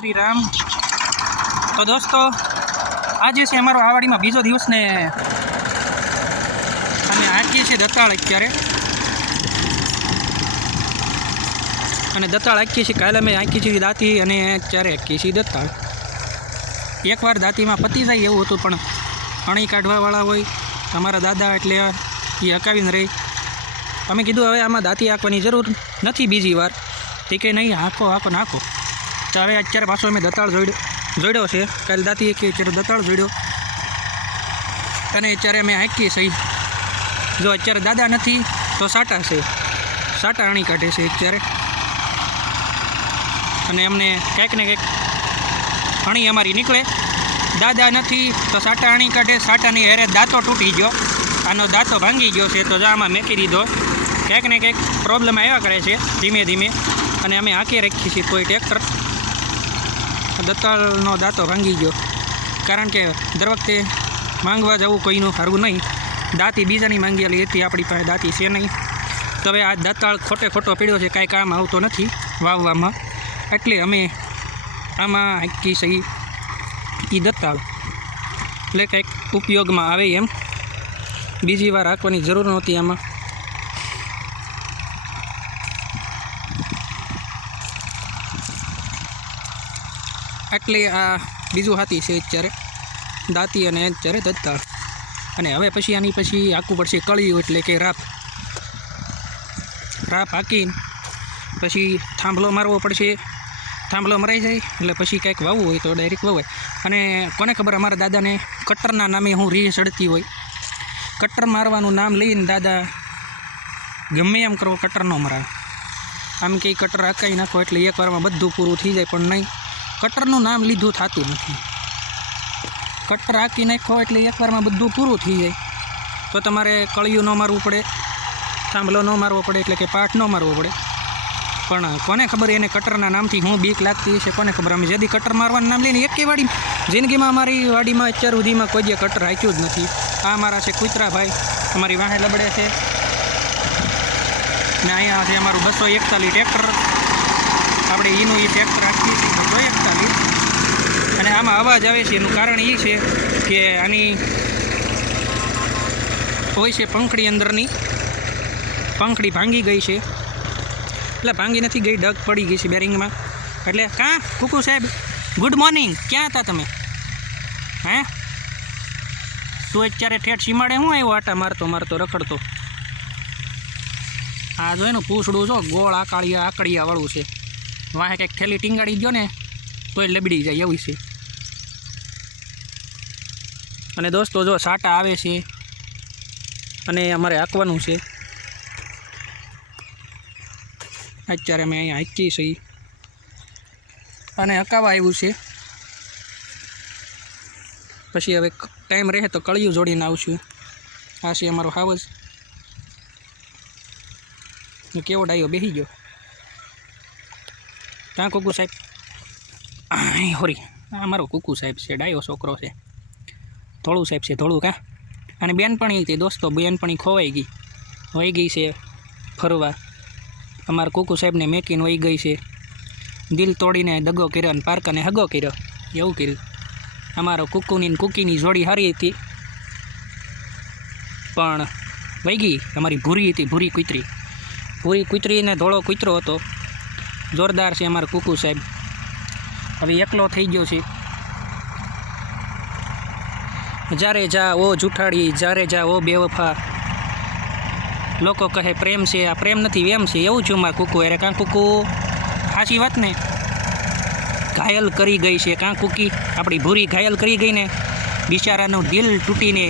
श्री राम। तो दोस्तों आज से अमरो आवाड़ी में बीजो दिवस ने अमे आखी छे दत्ताळ अत्यारे अने दत्ताळ आखी छे। काले मैं आखी छे दाती अने अत्यारे आखी छे दत्ताळ। एक बार दाती में पती जाए एवुं हतुं पण अणी काढवावाळा होय अमारा दादा एटले ए हकावीने रही। अमे कीधुं हवे आमां दाती हांकवानी जरूर नथी बीजी वार। ते के नहीं हांको हांको नाखो। तो हवे अत्यारे पाछो अमे दत्ताळ जोड्यो छे। काल दाती एक अत्यारे दत्ताळ जोड्यो अने अत्यारे अमे हांकीए सही। जो अत्यारे दादा नथी तो साटा छे, साटा अणी काढे छे अत्यारे अने अमने कंईक ने कंईक अणी अमारी निकळे। दादा नथी तो साटा अणी काढे, साटानी हेरे दांतो तूटी गयो, आनो दांतो भांगी गयो छे तो जा आमां मेकी दीधो। कंईक ने कंईक प्रॉब्लम आव्या करे छे धीमे धीमे अने अमे हांकी राखी छीए कोई ट्रेक्टर। दत्ताळनो दांतो भांगी गयो कारण के दर वखते मांगवा जवुं कोईनुं सारुं नहीं। दाती बीजानी मांगेली हती, आपणी पासे दाती छे नहीं। तो हवे आ दत्ताळ खोटे खोटो पीड्यो छे, कांई काम आवतो नथी वाववामां, एटले अमे आमां हांकी सही ई दत्ताळ એટલે કંઈક ઉપયોગમાં આવે એમ। બીજી વાર હાંકવાની જરૂર નહોતી આમાં। એટલે આ બીજું હાથી છે અત્યારે દાંતી અને અત્યારે દત્તાળ। અને હવે પછી આની પછી હાંકવું પડશે કળિયું એટલે કે રાપ। રાપ હાંકીને પછી થાંભલો મારવો પડશે। થાંભલો મરાઈ જાય એટલે પછી કંઈક વાવવું હોય તો ડાયરેક્ટ વવાય। અને કોને ખબર અમારા દાદાને કટરના નામે હું રી ચડતી હોય। કટર મારવાનું નામ લઈને દાદા ગમે એમ કરો કટર ન મરાવે। આમ કે કટર હાંકાઈ નાખો એટલે એકવારમાં બધું પૂરું થઈ જાય, પણ નહીં, કટરનું નામ લીધું થતું નથી। કટર હાંકી નાખો એટલે એકવારમાં બધું પૂરું થઈ જાય। તો તમારે કળિયું ન મારવું પડે, થાંભલો ન મારવો પડે, એટલે કે પાઠ ન મારવો પડે। પણ કોને ખબર એને કટરના નામથી હું બીક લાગતી હશે, કોને ખબર। અમે જદી કટર મારવાનું નામ લઈને એકે વાડી જિંદગીમાં અમારી વાડીમાં અત્યાર સુધીમાં કોઈ જે કટર હાંક્યું જ નથી। આ અમારા છે કુતરાભાઈ, અમારી વાહે લબડે છે ને અહીંયા છે અમારું 241 ટ્રેક્ટર। આપણે એનું એ ટ્રેક્ટર હાંકીએ છીએ 241। અને આમાં અવાજ આવે છે એનું કારણ એ છે કે આની હોય છે પંખડી, અંદરની પંખડી ભાંગી ગઈ છે। એટલે ભાંગી નથી ગઈ, ડગ પડી ગઈ છે બેરિંગમાં। એટલે કાં કુકુ સાહેબ ગુડ મોર્નિંગ, ક્યાં હતા તમે? હે તું અત્યારે ઠેઠ સીમાડે શું આવ્યો આટા મારતો મારતો રખડતો? આ જો એનું પૂછડું જો ગોળ આકડિયાવાળું છે। વાહે કંઈક થેલી ટીંગાડી ગયો ને તોય લબડી જાય એવું છે। અને દોસ્તો જો સાટા આવે છે અને અમારે હાંકવાનું છે। અત્યારે અમે અહીંયા હાંકી છીએ અને હકાવા આવ્યું છે। પછી હવે ટાઈમ રહે તો કળિયું જોડીને આવશું। આ છે અમારો હાવજ, કેવો ડાયો બેસી ગયો। ત્યાં કુકુ સાહેબ હોરી, આ મારો કુકુ સાહેબ છે, ડાયો છોકરો છે। ધોળું સાહેબ છે, ધોળું કાં। અને બેનપણી હતી દોસ્તો, બેનપણી ખોવાઈ ગઈ, વહી ગઈ છે ફરવા। અમારા કુકુ સાહેબને મેકીને વહી ગઈ છે। દિલ તોડીને દગો કર્યો અને પારકાને હગો કર્યો, એવું કર્યું। અમારો કુકુની કુકીની જોડી સારી હતી પણ વહી ગઈ। અમારી ભૂરી હતી, ભૂરી કૂતરીને ધોળો કૂતરો હતો, જોરદાર છે અમારો કુકુ સાહેબ। હવે એકલો થઈ ગયો છે। જ્યારે જા ઓ જૂઠાડી, જ્યારે જા ઓ બેવફા, લોકો કહે પ્રેમ છે, આ પ્રેમ નથી વેમ છે, એવું છું મારા કુકુ। અરે કાં કુકુ સાચી વાત ને, ઘાયલ કરી ગઈ છે કાં કુકી, આપણી ભૂરી ઘાયલ કરી ગઈ ને, બિચારાનું દિલ તૂટીને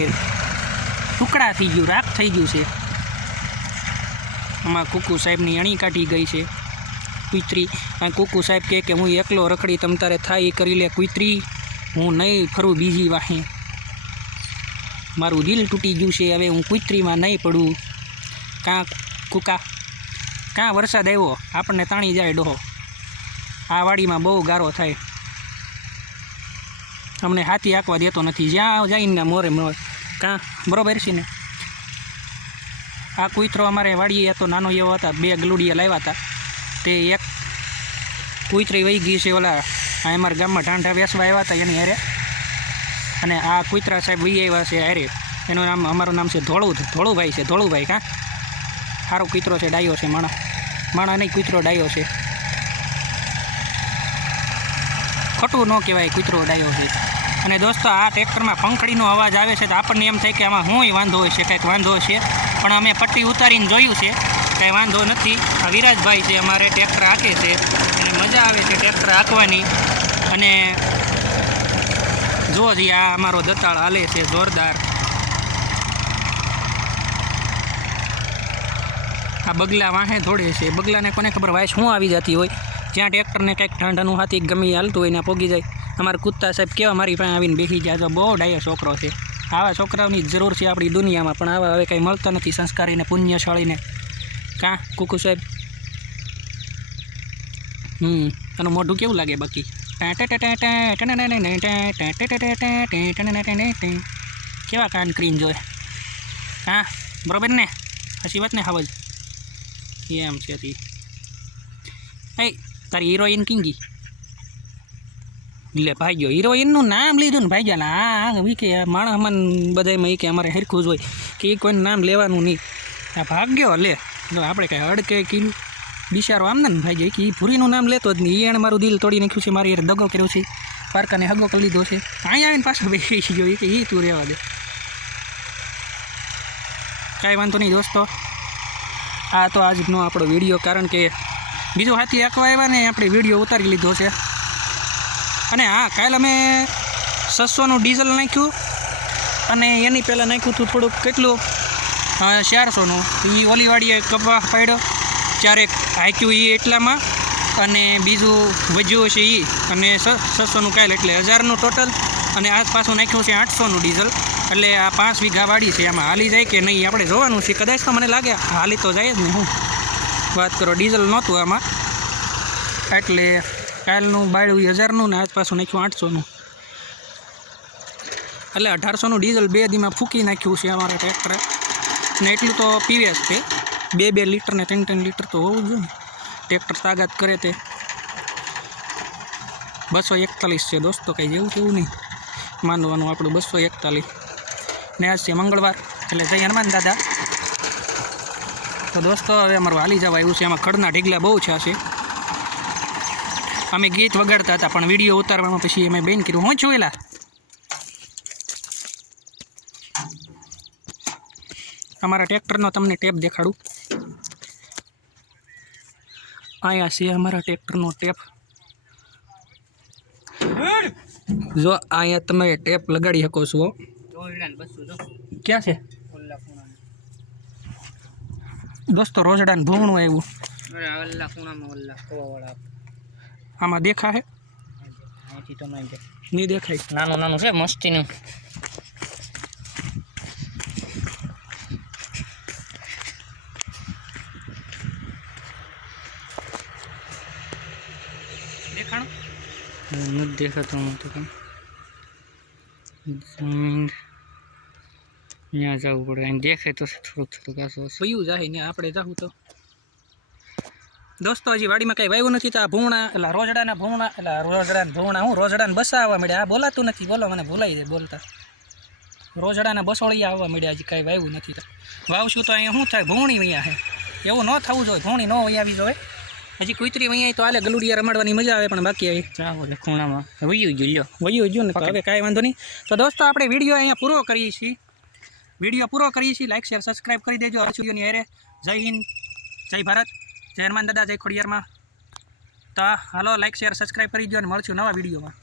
ટુકડા થઈ ગયું, રાખ થઈ ગયું છે। આમાં કુકુ સાહેબની અણી કાઢી ગઈ છે કુતરી। આ કુકુ સાહેબ કે હું એકલો રખડી, તમ તારે થાય એ કરી લે કુતરી, હું નહીં ફરું બીજી વાહે, મારું દિલ તૂટી ગયું છે, હવે હું કુતરીમાં નહીં પડું। કાં કુકા, કાં વરસાદ આવ્યો આપણને તાણી જાય ડોહો। આ વાડીમાં બહુ ગારો થાય, અમને હાથી હાંકવા દેતો નથી, જ્યાં જઈને મોરે મોર, કાં બરોબર છે ને। આ કૂતરો અમારે વાડીએ હતો, નાનો એવો હતા, 2 ગલુડિયા લાવ્યા હતા, તે એક કૂતરી વહી ગઈ છે ઓલા આ અમારા ગામમાં ઢાંઢા વેસવા આવ્યા હતા એની હારે, અને આ કુતરા સાહેબ વી આવ્યા છે હારે. એનું નામ, અમારું નામ છે ધોળુભાઈ છે. ધોળુભાઈ કાં સારો કૂતરો છે, ડાયો છે. માણા નહીં, કૂતરો ડાયો છે. ખોટું ન કહેવાય, કૂતરો ડાયો છે. અને દોસ્તો આ ટ્રેક્ટરમાં પંખડીનો અવાજ આવે છે તો આપણને એમ થાય કે આમાં શું વાંધો હોય છે, કંઈક વાંધો છે. પણ અમે પટ્ટી ઉતારીને જોયું છે, કાંઈ વાંધો નથી. આ વિરાજભાઈ છે અમારે, ટ્રેક્ટર હાંકે છે અને મજા આવે છે ટ્રેક્ટર હાંકવાની. અને જુઓ જી, આ અમારો દતાળ હાલે છે જોરદાર. આ બગલા વાહે દોડે છે. બગલાને કોને ખબર વાય શું આવી જતી હોય, જ્યાં ટ્રેક્ટરને કંઈક ઠંડાનું હાથી ગમે હાલતું હોય ને પોગી જાય. અમારા કૂતરા સાહેબ કેવા મારી પાસે આવીને બેસી જાય, તો બહુ ડાયો છોકરો છે. આવા છોકરાઓની જરૂર છે આપણી દુનિયામાં, પણ આવા હવે કંઈ મળતા નથી સંસ્કારીને પુણ્યશાળીને. કાં કુકુ સાહેબ? એનું મોઢું કેવું લાગે બાકી? કેવા કાન ક્રીન જોએ? હા બરોબર ને, સાચી વાત ને? હાવજ એમ છે. તી એ તારી હિરોઈન કિંગી લે ભાગ્યો, હિરોઈનનું નામ લીધું ને ભાગ્યા. હા વી કે માણસ મન બધામાં કે અમારે હરખું જ હોય કે એ કોઈનું નામ લેવાનું નહીં. આ ભાગ્યો લે, આપણે કાંઈ અડકે કીધું બિચારો આમ ને ભાઈ કે એ ભૂરીનું નામ લેતો જ નહીં. એણે મારું દિલ તોડી નાખ્યું છે, મારી દગો કર્યો છે, પારકાને હગો કરી લીધો છે. અહીં આવીને પાછો બેસી ગયો કે એ તું રહેવા દે. કાંઈ વાંધો નહીં દોસ્તો, આ તો આજનો આપણો વિડીયો, કારણ કે બીજો હાથી આંકવા આવ્યા ને આપણે વિડીયો ઉતારી લીધો છે. અને હા, કાલે અમે 600નું ડીઝલ નાખ્યું અને એની પહેલાં નાખ્યું હતું થોડુંક, કેટલું 400નું. એ ઓલીવાડીએ કપા પાડ્યો, ચારેક હાંક્યું એ એટલામાં, અને બીજું વધ્યું છે એ, અને 600નું કાલે એટલે 1000નું ટોટલ. અને આજ પાછું નાખ્યું છે 800નું ડીઝલ. એટલે આ 5 વીઘા વાડી છે, એમાં હાલી જાય કે નહીં આપણે જોવાનું છે. કદાચ તો મને લાગે હાલી તો જાય જ ને. હું વાત કરો, ડીઝલ નહોતું આમાં, એટલે કાલનું બાળ્યું 1000નું ને આજ પાછું નાખ્યું 800નું. એટલે 1800નું ડીઝલ 2 દીમાં ફૂંકી નાખ્યું છે અમારા ટ્રેક્ટરે. ને એટલું તો પીવે જ તે, 2 લીટર ને 3 લીટર તો હોવું જોઈએ ને. ટ્રેક્ટર તાકાત કરે તે. 241 છે દોસ્તો, કંઈ જેવું તેવું નહીં માનવાનું આપણું. 241 ને આજ છે મંગળવાર, એટલે જય હનુમાન દાદા. તો દોસ્તો હવે અમારું હાલી જવા એવું છે. એમાં ખડના ઢીગલા બહુ છે. અમે ગીત વગાડતા હતા પણ વિડીયો ઉતારવામાં પછી અમે બેન કર્યું. હું જોયેલા અમારા ટ્રેક્ટરનો તમને ટેપ દેખાડું. અહીંયા છે અમારા ટ્રેક્ટરનો ટેપ. જો અહીંયા તમે ટેપ લગાડી શકો છો. ક્યાં છે દોસ્તો? રોજડાને ભૂંગણું આવ્યું. આમાં દેખા હે? નહીં દેખાય. નાનું છે મસ્તીનું. દેખાણું નથી દેખાતું. તો ત્યાં જવું પડે, અહીં દેખાય તો થોડુંક આસો વયું જાય ને આપણે જાવું તો. દોસ્તો હજી વાડીમાં કંઈ વાવ્યું નથી. તો આ ભૂંગણા, એટલે રોજડાના ભૂંગણા, હું રોજડાને બસા આવવા મળ્યા. આ બોલાતું નથી, બોલો મને ભૂલાઈ જાય બોલતા. રોજડાના બસોળિયા આવવા મળ્યા, હજી કાંઈ વાવ્યું નથી. તો વાવશું તો અહીંયા શું થાય? ભૂંગણી વૈયા છે. એવું ન થવું જોઈએ, ભૂંગણી ન વહી આવી જોઈએ. હજી કુતરી વૈયા તો હાલે, ગલુડિયા રમાડવાની મજા આવે, પણ બાકી આવી ચાવો ખૂણામાં વયું ગયું ને. તો હવે કાંઈ વાંધો નહીં. તો દોસ્તો આપણે વિડીયો અહીંયા પૂરો કરીએ છીએ. લાઈક શેર સબસ્ક્રાઈબ કરી દેજો. હર્ષુની હારે. જય હિન્દ, જય ભારત, જય હનુમાન દાદા, જય ખોડિયારમાં. તો હાલો, લાઈક શેર સબસ્ક્રાઈબ કરી દો અને મળશું નવા વિડીયોમાં.